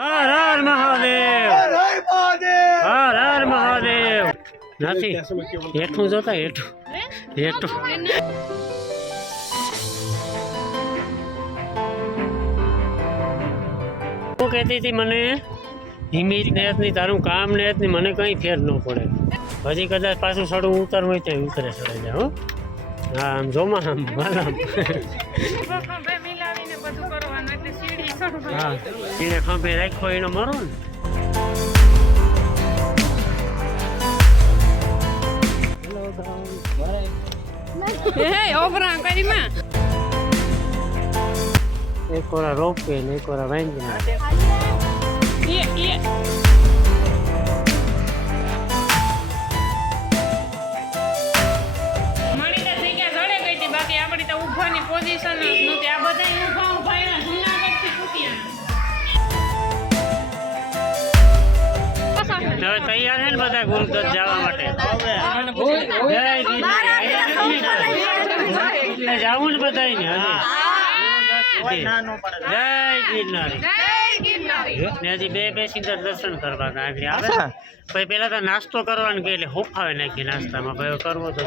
હર હર મહાદેવ, હર હર મહાદેવ. નથી હેઠું જોતા, હેઠું હેઠું. શું કહેતી હતી મને, હિમીજ ને ની તારું કામ ને ની મને કઈ ફેર ન પડે. હજી કદાચ પાછું સડું ઉતરવું હોય તો ઉતરે ચડે જાય. હો હા, આમ જોમાં આમ આમ હા, એને ખંભે રાખો એનો મરો ને. એક કોરા રોપે ને એક કોરા વાંગી નાખે. પોઝિશન જ નહોતી. આ બધા ઊભા ઊભા એના જૂનાગઢથી કુટિયા. હવે તૈયાર છે ને બધા ગુરુદત્ત જવા માટે. જવું ને બધા ને. જય ગિરનારી. ને હજી બે પેસેન્જર દર્શન કરવા આગળ આવે. પછી પેલા તો નાસ્તો કરવાનું કે એટલે હોફાવે નાખી નાસ્તામાં. ભાઈ કરવો તો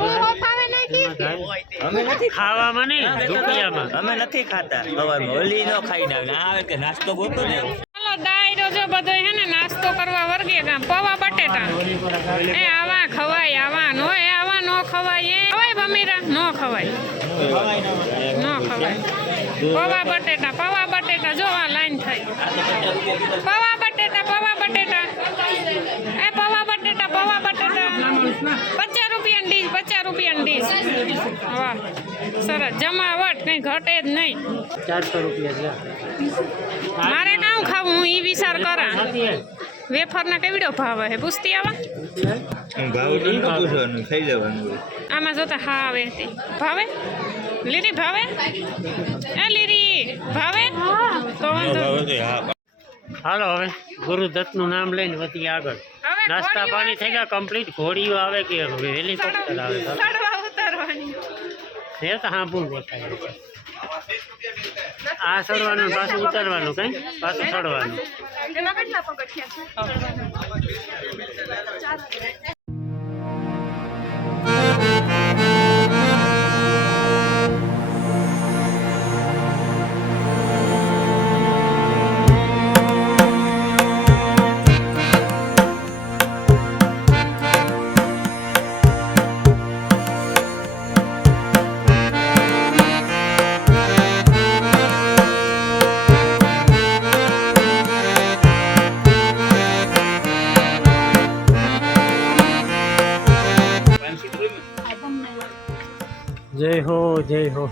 અમે નથી ખાવામાં નહીં, રૂપિયામાં. અમે નથી ખાતા. સવારમાં ઓલી નો ખાઈ ના આવે કે નાસ્તો ગોતો ને. ચાલો ડાયરો જો બધો હે ને નાસ્તો કરવા વર્ગે ગામ. પૌવા બટેટા એ આવા ખવાય, આવા નો એ આવા નો ખવાય. એ ખવાય બમીરા નો ખવાય, નો ખવાય. પૌવા બટેટા જો આ લાઈન થઈ. પૌવા બટેટા એ પૌવા બટેટા 50 રૂપિયાની ડીશ. વાહ સરસ જમાવટ, કઈ ઘટે જ નહીં. 400 રૂપિયા. મારે કામ ખાવું, હું ઈ વિચાર કરા. વેફર ના કેવડો ભાવ હે પૂછતી આવા. આમાં જોતા હા આવે ભાવે. લીરી ભાવે, એ લીરી ભાવે તો વાંધો. હાલો હવે ગુરુદત્તનું નામ લઈને વધી આગળ. નાસ્તા પાણી થઈ ગયા કમ્પ્લીટ. ઘોડીઓ આવે કે હેલિકોપ્ટર આવે? ચડવા ઉતરવાની એ તો હા ભૂલ બોલતા. આ ચડવાનું પાછું ઉતરવાનું, કઈ પાછું ચડવાનું. જય હો, જય હો.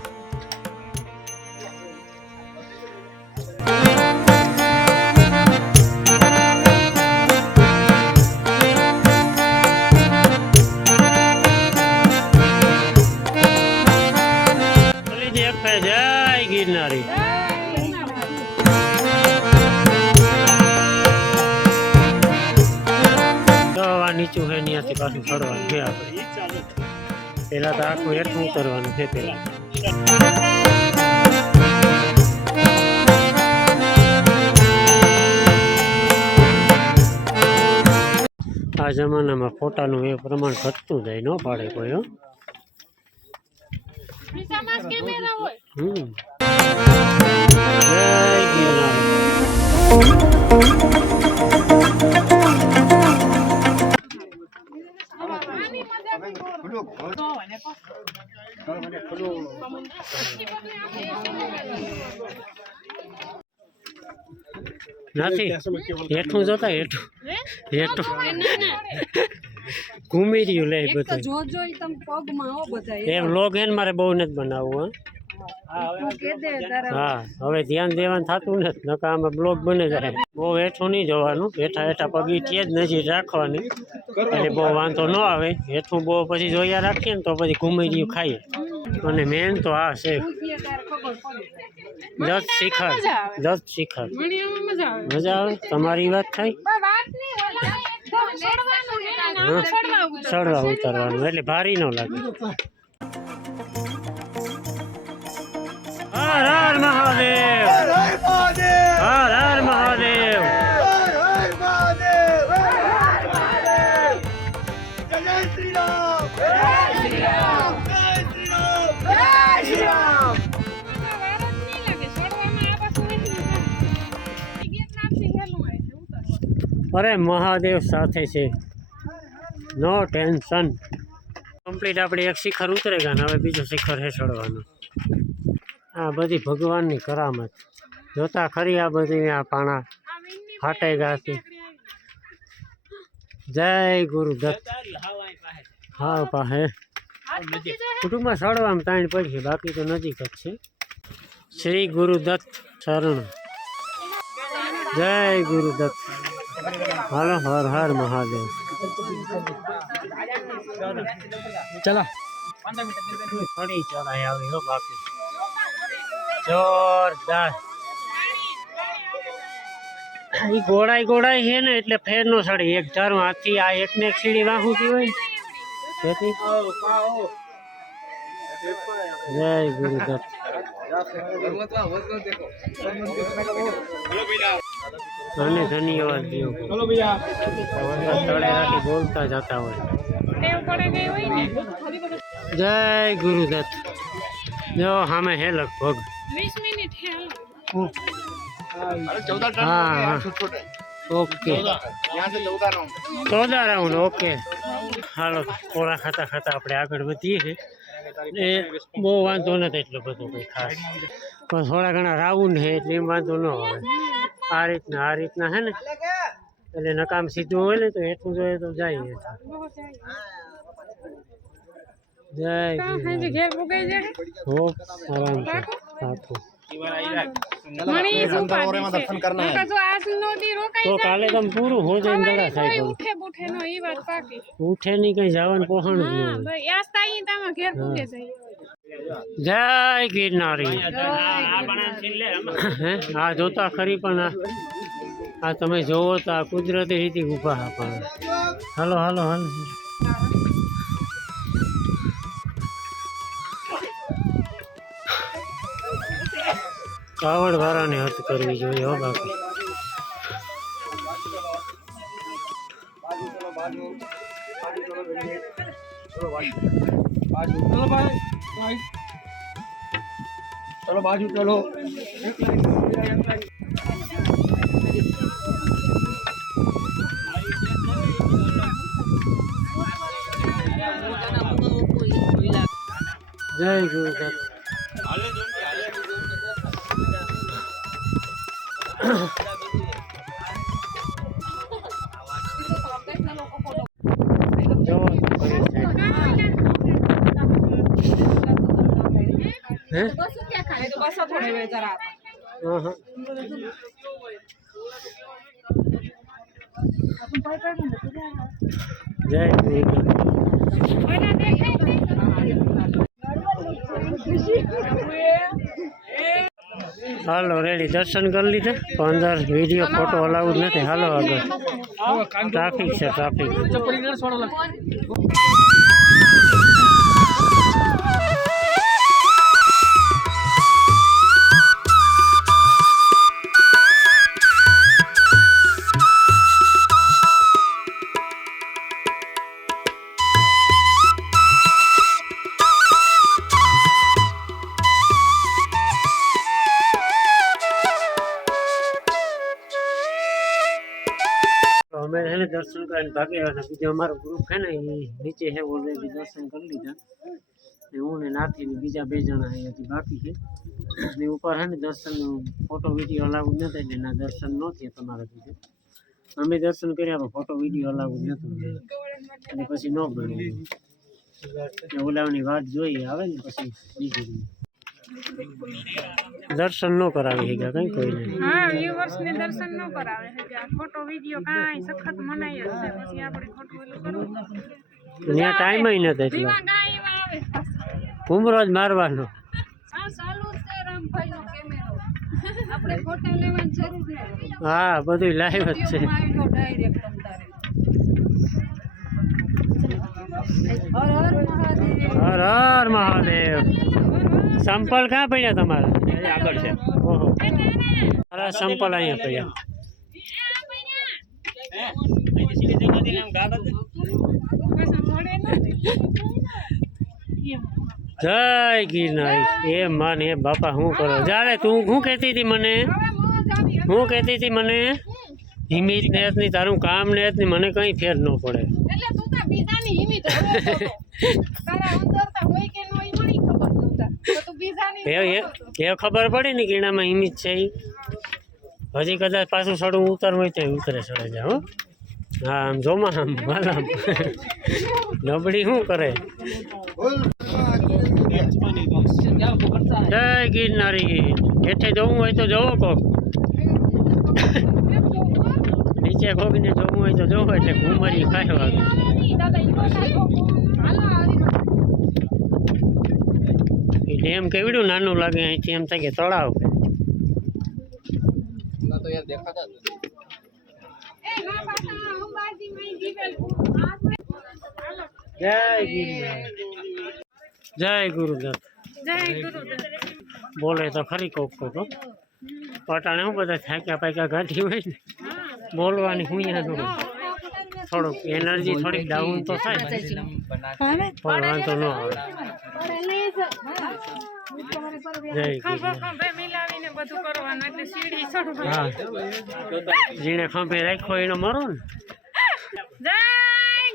જય ગિરનારી. નીચું છે ત્યાંથી પાછું ચડવાનું છે આપણે. પેલા તો આખું હેઠું ઉતરવાનું છે. પેલા આ જમાનામાં ફોટાનું એ પ્રમાણ ઘટતું જાય, ન પાડે કોઈ. જય ગિરનારી. નથી હેઠું જોતા, હેઠું હેઠું ઘૂમી રહ્યું લે બધું. એમ લોગ હે ને મારે બહુ નથી બનાવવું. હા હવે ધ્યાન દેવાનું થતું નથી, નકા આમાં બ્લોગ બને જાય. બહુ હેઠું નહીં જોવાનું, હેઠા હેઠા પગીઠી જ નજીક રાખવાની એટલે બહુ વાંધો ન આવે. હેઠું બહુ પછી જોયા રાખીએ ને તો પછી ઘૂમી રહ્યું ખાઈએ. અને મેન તો આ છે દત્ત શિખર. મજા આવે. તમારી વાત થાય. ચડવા ઉતરવાનું એટલે ભારી ન લાગે. હર હર મહાદેવ, હર હર મહાદેવ. અરે મહાદેવ સાથે છે, નો ટેન્શન. કમ્પ્લીટ આપણે એક શિખર ઉતરે ગયા ને હવે બીજું શિખર હે ચડવાનું. આ બધી ભગવાનની કરામત જોતા ખરી. આ બધી આ પાણા ફાટે ગયા છે. જય ગુરુદત્ત. હા પાસે કુટુંબમાં ચડવામાં તાણ પડશે, બાકી તો નજીક જ છે. શ્રી ગુરુદત્ત શરણ. જય ગુરુદત્ત. હાલો, હર હર મહાદેવ. ચલો ફરી ચડાઈ આવી હો, બાકી જોરદાર. એ ગોળાઈ છે ને એટલે ફેર નો સડી. એક ધારું હાથી આ એકને એક સીડી વાહુતી હોય તેથી. જય ગુરુદત્ત. અને ધન્યવાદ દિયો. તળે રાખી બોલતા જતા હોય. જય ગુરુદત્ત. જો સામે હે લગભગ 20 મિનિટ હે. હા ઓકે, 14 રાઉન્ડ. ઓકે હાલો, કોળા ખાતા ખાતા આપણે આગળ વધીએ છીએ. એ બહુ વાંધો નથી એટલો બધો કંઈ ખાસ, પણ થોડા ઘણા રાઉન્ડ છે એટલે એમ વાંધો ન આવે. આ રીતના હે ને એટલે નકામ સીધું હોય ને તો એટલું જોઈએ તો જાય. જય હો આરામ સાચું. તો કાલે તમે પૂરું હો જાય દડા થાય. ઉઠે નહીં કઈ જવાનું પોહણ જય ગિરનારી. આ જોતા ખરી પણ આ તમે જોવો તો આ કુદરતી રીતે ઊભા પણ. હાલો હાલો હાલો. કાવડ વાળાને હથ કરવી જોઈએ હો, બાકી चलो बाजू चलो. જય ગુરુદત્ત. જય હાલો રેડી. દર્શન કરી લીધા તો અંદર વિડીયો ફોટો અલાઉડ નથી. હાલો આગળ, ટ્રાફિક છે ટ્રાફિક. અમે છે ને દર્શન કરીને ભાગે આવ્યા. બીજો અમારો ગ્રુપ છે ને એ નીચે છે ઓલરેડી દર્શન કરી લીધા. હું ને નાથી બીજા 2 જણા અહીંયાથી બાકી છે. ને ઉપર છે ને દર્શન ફોટો વિડીયો અલાઉડ નથી એટલે એના દર્શન ન થયા તમારા બીજે. અમે દર્શન કર્યા પણ ફોટો વિડીયો અલાઉડ નહોતું એટલે પછી ન બન્યું. ઓલાવની વાટ જોઈએ આવે ને પછી બીજું દર્શન ન કરાવી ગયા કઈ કોઈને. હા, વ્યુઅર્સ ને દર્શન ન કરાવે છે. ફોટો વિડિયો કાંઈ સખત મનાય જ છે. પછી આપણે ખોટું ઓલું કરવું. ત્યાં ટાઈમ ય નથી એટલો. ઘૂમરો જ મારવાનો. હા બધું લાઈવ જ છે. હર હર મહાદેવ. સંપલ ક્યાં પડ્યા તમારા? આગળ છે. ઓહો, મારા સંપલ અહીંયા પડ્યા. જય ગિરનારી. એ માન એ બાપા શું કરો? જાણે તું શું કહેતી હતી મને? હું કહેતી હતી મને હિમિત ને જ નહીં, તારું કામ ને જ નહીં, મને કઈ ફેર ન પડે. એટલે તું તો બીજાની હિમિત હવે તારા અંદર તો હોય કે ન હોય મને ખબર નહોતા તો તું બીજાની એ ખબર પડી ને કે એનામાં હિમિત છે ઈ. હજી કદાચ પાછું સડું ઉતરવું હોય તો ઉતરે ચડે જાય. હો હા આમ જોમાં આમ વાલામ નબળી શું કરે. જય ગિરનારી. હેઠે જવું હોય તો જવો કોક, નીચે કોક ને જવું હોય તો જવો, એટલે ઘુમરી ખાવા. એ ડેમ કેવડું નાનું લાગે અહીંથી, એમ થાય કે તળાવ. તો યાર દેખાતા જ નથી. જય ગિરનાર. જય ગુરુદત્ત. જય ગુરુદેવ. બોલે તો ખરી કોક કોક. પટાણે હું બધા થાક્યા પાક્યા ગાંઠી હોય ને, બોલવાની હુંયાનું થોડુંક એનર્જી થોડીક ડાઉન તો થાય, પણ વાંધો ન આવે. જય ગિરનાર. ખંભે મિલાવીને બધું કરવાનું એટલે સીડી ચડવાનું. હા જેને ખંભે રાખ્યો એનો મરો ને. જય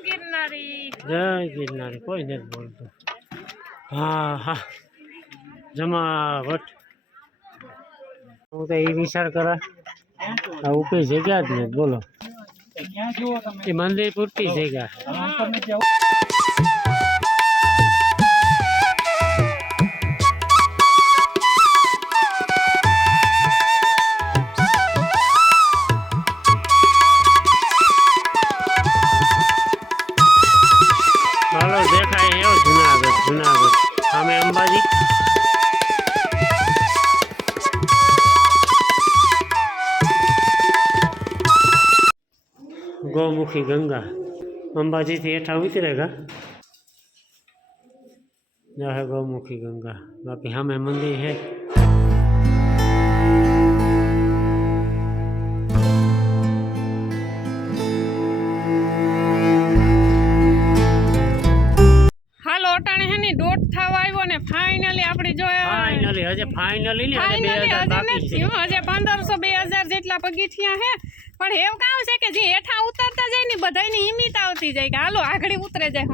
ગિરનારી. જય ગિરનારી. કોઈ નથી બોલતું. હા હા જમાવટ. હું તો એ વિચાર કરા આ ઉપી જગ્યા જ નહીં. બોલો એ મંદિર પૂરતી જગ્યા. હાલો દેખાય એવો જુનાગઢ. જુનાગઢ સામે અંબાજી. ગૌમુખી ગંગા અંબાજીથી હેઠા ઉતરેગા जा है गौमुखी गंगा. बाकी हमें मंदिर है. હાલો અટાણે હે ને દોઢ થવા આવ્યો ને ફાઇનલી આપણી જો ફાઇનલી હજે ફાઇનલી ને હજે 2000 બાકી છે. હજે 1500 2000 જેટલા પગથિયા હે. પણ એવું કામ છે કે જે હેઠા ઉતરતા જાય ને બધાની હિંમત આવતી જાય કે હાલો આગળ ઉતરે જાય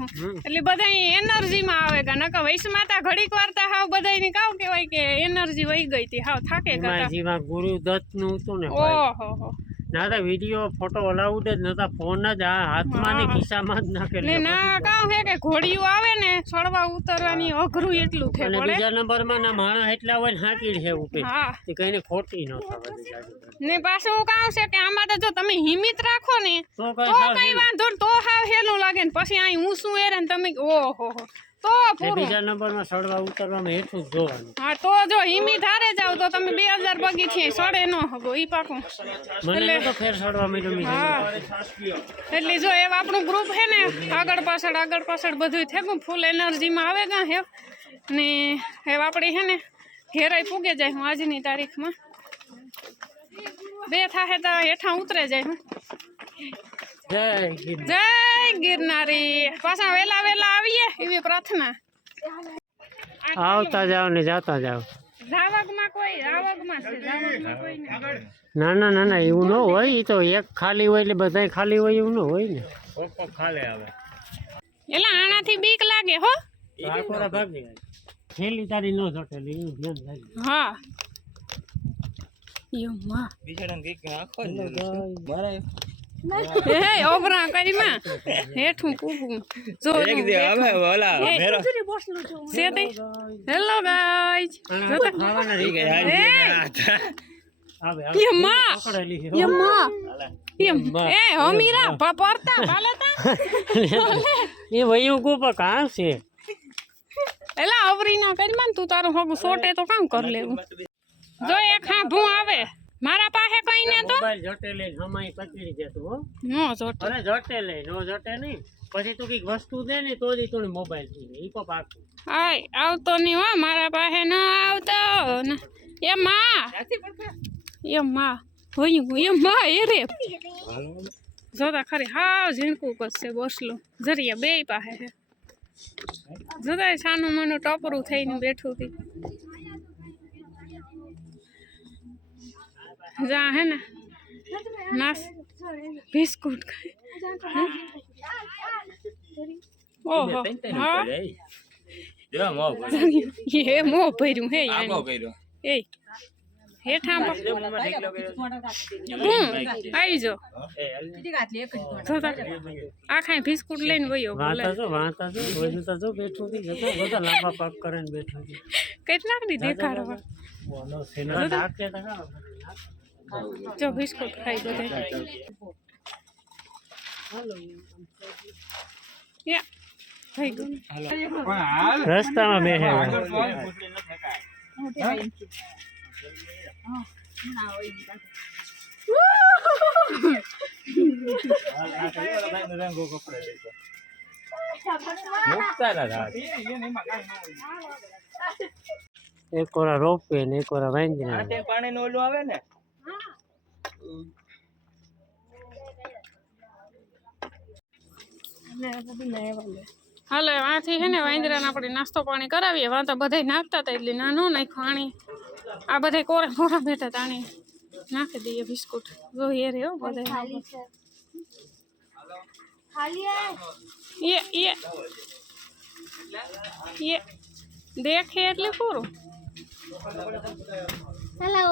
હું એટલે બધા એનર્જીમાં આવે કે નકા વૈશમાં તા ઘડીક વારતા હાવ બધાની કાવ કહેવાય કે એનર્જી વહી ગઈ હતી હાવ થાકે ગયા. જીવા ગુરુદત્ત નું હતું ને. ઓહો ના તો વિડીયો ફોટો અલાઉડ જ નતા, ફોન જ આ હાથમાં ને ખિસ્સામાં જ નાખેલો. ને ના કામ હે કે ઘોડીઓ આવે ને ચડવા ઉતરવાની અઘરું એટલું છે અને પડે. બીજા નંબરમાં ના માણસ એટલા હોય ને હાકી છે ઉપર હા તે કઈને ખોટી ન થવા દે. ને પાછું કામ છે કે આમાં તો જો તમે હિંમત રાખો ને તો તો કઈ વાંધો ને તો હાવ હેલું લાગે ને પછી અહીં હું શું એરે ને તમે ઓહો તો પૂરું. બીજા નંબરમાં સડવા ઉતરવામાં એટલું જ જોવાનું. હા તો જો હિંમત હારે જાવ તો તમે 2000 પગથિયે સડે ન હગો ઈ પાકું. મને તો ફેર સડવા માંડ્યો. હા એટલે જો એવા આપણું ગ્રુપ હે ને આગળ પાછળ બધું થેગું ફૂલ એનર્જીમાં આવે ગા હે ને એવા આપણે હે ને ઘેરાઈ પૂગે જાય હું આજની તારીખમાં 2 થાહે તો હેઠા ઉતરે જાય હું. જય ગિરનારી. પાછા વેલા આવીએ એવી પ્રાર્થના. આવતા જાવ ને જાતા જાવ. જાવકમાં કોઈ આવકમાં છે જાવકમાં કોઈ નહીં. ના ના એવું ન હોય. એ તો એક ખાલી હોય એટલે બધાય ખાલી હોય એવું ન હોય ને. ખાલે આવે એલા આનાથી બીક લાગે હો. આકોરા ભાગી થેલી તારી ન જટેલી એવું ધ્યાન રાખજો. હા યો માં બિચારાને કઈક નાખો ને એ ઓબરા કરીમાં હેઠું પૂપું જો એક દે આવે ઓલા મેરો સેતે હેલો ગાઈસ ખાવાના રહી ગયા. આવે યમ્મા પકડેલી છે. યમ્મા એ હમીરા પરતા પાલતા એ વયું કો પર કામ છે. એલા અવરીના કરીમાં તું તારું હગું સોટે તો કામ કર લેવું. જો એક હાભું આવે મારા પાસે કઈ ને તો મોબાઈલ જટે લઈને હમાઈ પકડી જતો. હો નો જોટ અરે જટે લઈ નો જટે નહીં પછી તું કઈક વસ્તુ દે ને તો જ તું મોબાઈલ થી ઈ કો પાકું. આય આવતો નહીં હો મારા પાસે ન આવતો ને એ માં હોયું એ માં એ રે જોતા ખરી હાવ ઝીણકું કરશે બસલો જરિયા બે પાસે હે જોતા સાનું મનું ટપરું થઈને બેઠું હતી જા હે ને નાસ બિસ્કુટ ખાય ઓહો હા એ મો ભર્યું હે એ હેઠા આવી જો આખા બિસ્કુટ લઈને વયો વાંતા છો બધું તો જો બેઠું થી જતો બધા લાંબા પગ કરે ને બેઠો છે કેટલાક ની દેખાડવા જો બિસ્કુટ ખાઈ બધા યા થઈ ગયું રસ્તામાં બેસે એક કોરા રોપે ને એક કોરા વાંજના પાણી નું ઓલું આવે ને હાલો આથી હે ને વાંદરાને આપણે નાસ્તો પાણી કરાવીએ વાં તો બધા નાખતા હતા એટલે નાનું નાખ્યું આણી આ બધા કોરા કોરા બેઠા હતા આણી નાખી દઈએ બિસ્કુટ જોઈએ રે બધા ये देखे એટલે પૂરું हेलो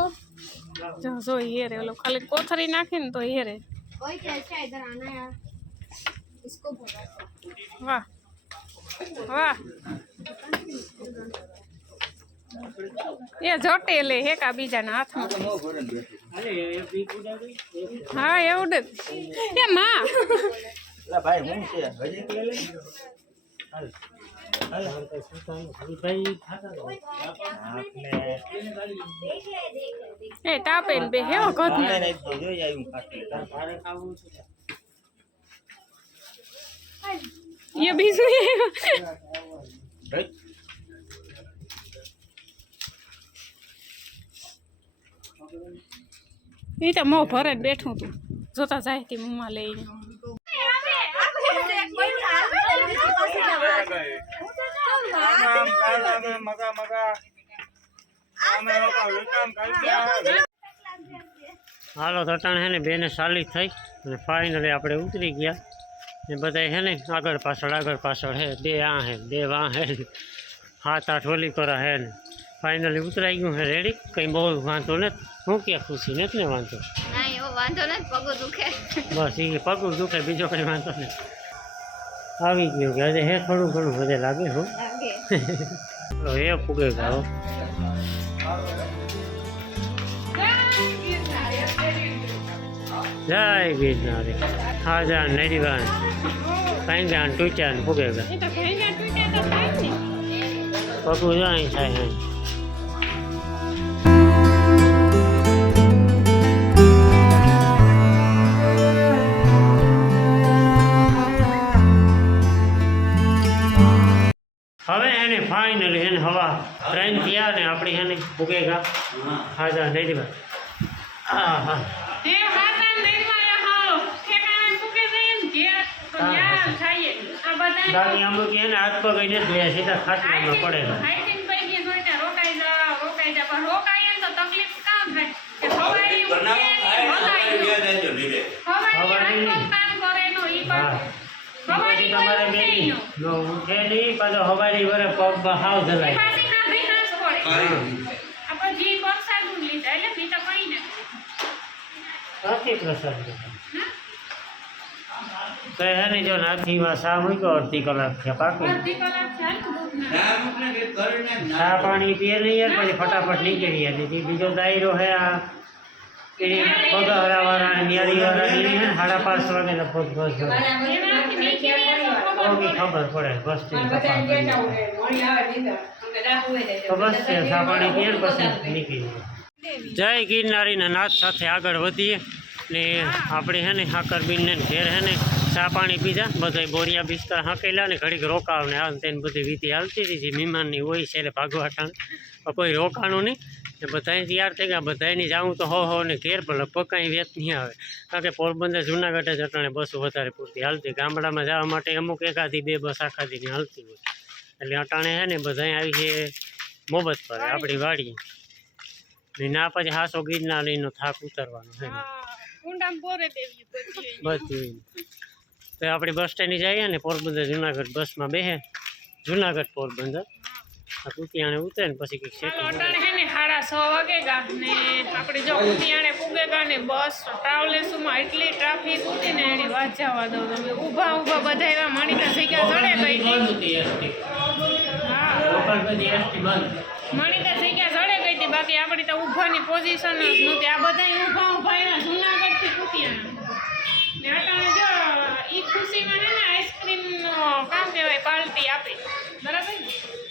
જો ये रे ઓલો ખાલી કોથરી નાખીને તો ये રે कोई कैसे इधर आना यार इसको बोला વાહ વાહ એ જોટે લે હેકા બીજાના હાથમાં હા એવું જ એ માં ભાઈ હું છે હજી કે લે એ તાપે ને બે હેવો કદ જોઈ આવ્યું ખાટલે ये बीजू ये तो मोह भरे बैठू तू जोता जाए थी मुँह लઈને હાલો તટાણ હે ને બેને સાલી થઈ અને ફાઇનલી આપણે ઉતરી ગયા ને બધા હે ને આગળ પાછળ હે બે આ હે બે વાં હે 7-8 ઓલી કરા હે ને ફાઇનલી ઉતરાઈ ગયું હે રેડી કંઈ બહુ વાંધો નથી હું ક્યાં ખુશી નથી ને વાંધો नहीं वो वांधो नहीं पगो दुखे બસ એ પગું દુખે બીજો કંઈ વાંધો નહીં આવી ગયું કે હજે હે થોડું ઘણું બધે લાગે હો आगे એ પૂગે ગાઓ જય ગિરનારી હાજા નડીવાન કાંઈ ટૂચાન પૂગે ગા ये तो कहीं ना तू क्या तो खाई नहीं પગું જાય થાય હે હવે એને ફાઇનલી એને હવા ટ્રેન થયા ને આપણી એને પૂગેગા હાજા નડીવાન હા હા એ હાથાન દેખવાયા હાલો ઠેકાણે ફૂકે જઈએ ને ઘેર તો ન્યા ખાઈએ આ બધા દાદી અમુક એને હાથ પગ એને ધોયા સીધા ખાટલામાં પડેલા હાઈટીન પઈ ગઈ હોય ને રોકાઈ જા પણ રોકાઈએ ને તો તકલીફ કામ થાય કે હવાઈ હવાઈ કામ કરે નો ઈ હા પણ પછી તમારે બેની નો ઉઠે નહીં પાછો હવારી વરે પગ હાવ જલાય ખાસી ના ભીનાસ પડે આપણે જી વરસાદનું લીધા એટલે બીજા કઈ નથી સાચી પ્રસાદ તો એને જો નાથીમાં સા મૂક્યો અડધી કલાક છે પાકી અડધી કલાક ચાલ ચા પાણી પીએ નહીં યાર પછી ફટાફટ નીકળી ગયા બીજો દાયરો હે આ એ પગહરાવાળા ન્યારીવાળાની હે 5:30 વાગે લગભગ બસ એનાથી નીકળીએ તો ઓકે ખબર પડે બસ તો બસ છે ચા પાણી પીએ ને પછી નીકળી જય ગિરનારીના નાથ સાથે આગળ વધીએ ને આપણે હે ને હાકરબીનને ઘેર હે ને ચા પાણી પીધા બધા બોરિયા બિસ્તરા હાંકેલા ને ઘડીક રોકાવને આ તેને બધી વિધિ હાલતી હતી જે મહેમાનની હોય છે એટલે ભાગવાટાણ કોઈ રોકાણું નહીં ને બધાય તૈયાર થઈ ગયા બધાની જાઉં તો હો ને ઘેર પણ લગભગ કાંઈ વેત નહીં આવે કારણ કે પોરબંદર જૂનાગઢ જ અટાણે બસો વધારે પૂરતી હાલતી ગામડામાં જવા માટે અમુક એકાદી બે બસ આખાદીની હાલતી હોય એટલે અટાણે હે ને બધાય આવી છે મોબત પર આપણી વાડી ને ના પછી હાસો ગિરનારીનો થાક ઉતરવાનો છે ઊંડામાં બોરે દેવી પછી બધું તો આપણે બસ સ્ટેન્ડ જઈએ ને પોરબંદર જુનાગઢ બસમાં બેહે જુનાગઢ પોરબંદર આ કુતિયાણે ઉતરે ને પછી કંઈક ચાલો સેટિંગ અટાણે હે ને 6:30 વાગેગા ને આપણે જો કુતિયાણે પૂગેગા ને બસ ટ્રાવેલ્સમાં એટલી ટ્રાફિક હતી ને એની વાત જવા દો તમે ઊભા ઊભા બધા એવા મણીના જગ્યા ચડે ગઈ હતી હા મણીના જગ્યા ચડે ગઈ હતી બાકી આપણી તો ઊભાની પોઝિશન જ નહોતી આ બધા ઊભા ઊભા એવા જુનાગઢથી કુતિયાણા ને અટાણે જો ઈ ખુશીમાં હે ને આઈસ્ક્રીમનો કામ કહેવાય પાર્ટી આપી બરાબર ને